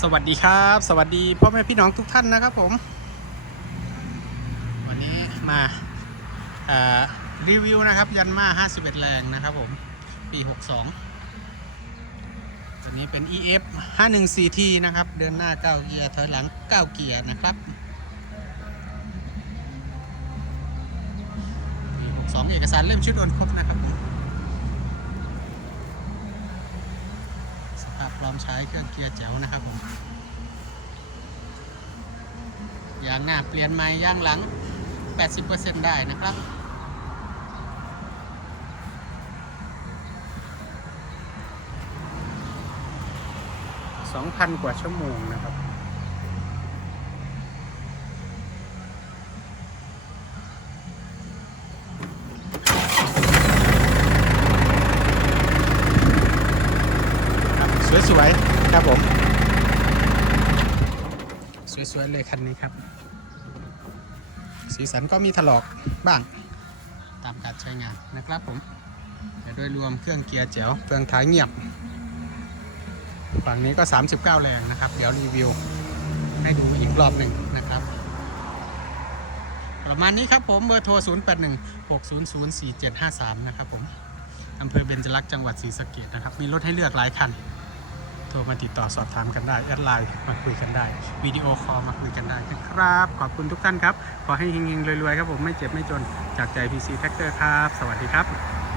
สวัสดีครับ สวัสดีพ่อแม่พี่น้องทุกท่านนะครับผม วันนี้มาารีวิวนะครับ ยันมา 51 แรงนะครับผม ปี 62 ตัวนี้เป็น EF 514T นะครับ เดินหน้า 9 เกียร์ถอยหลัง 9 เกียร์นะครับปี62 เอกสารเล่มชุดโอนครบนะครับ สภาพพร้อมใช้เครื่องเกียร์แจ๋วนะครับผมยางหน้าเปลี่ยนใหม่ยางหลัง 80%ได้นะครับ2,000 กว่าชั่วโมงนะครับ สวยๆครับผม สวยๆเลยคันนี้ครับ สีสันก็มีถลอกบ้าง ตามการใช้งานนะครับผมแต่โดยรวมเครื่องเกียร์แจ๋วเครื่องท้ายเงียบ ฝั่งนี้ก็ 39 แรงนะครับ เดี๋ยวรีวิวให้ดูอีกรอบหนึ่งนะครับประมาณนี้ครับผมเบอร์โทร 081 600 4753 นะครับผมอำเภอเบญจลักษณ์จังหวัดศรีสะเกดนะครับ มีรถให้เลือกหลายคัน โทรมาติดต่อสอบถามกันได้แอดไลน์มาคุยกันได้วิดีโอคอลมาคุยกันได้นะครับ ขอบคุณทุกท่านครับ ขอให้เฮงๆรวยๆครับผมไม่เจ็บไม่จนจากใจ PC Factor ครับ สวัสดีครับ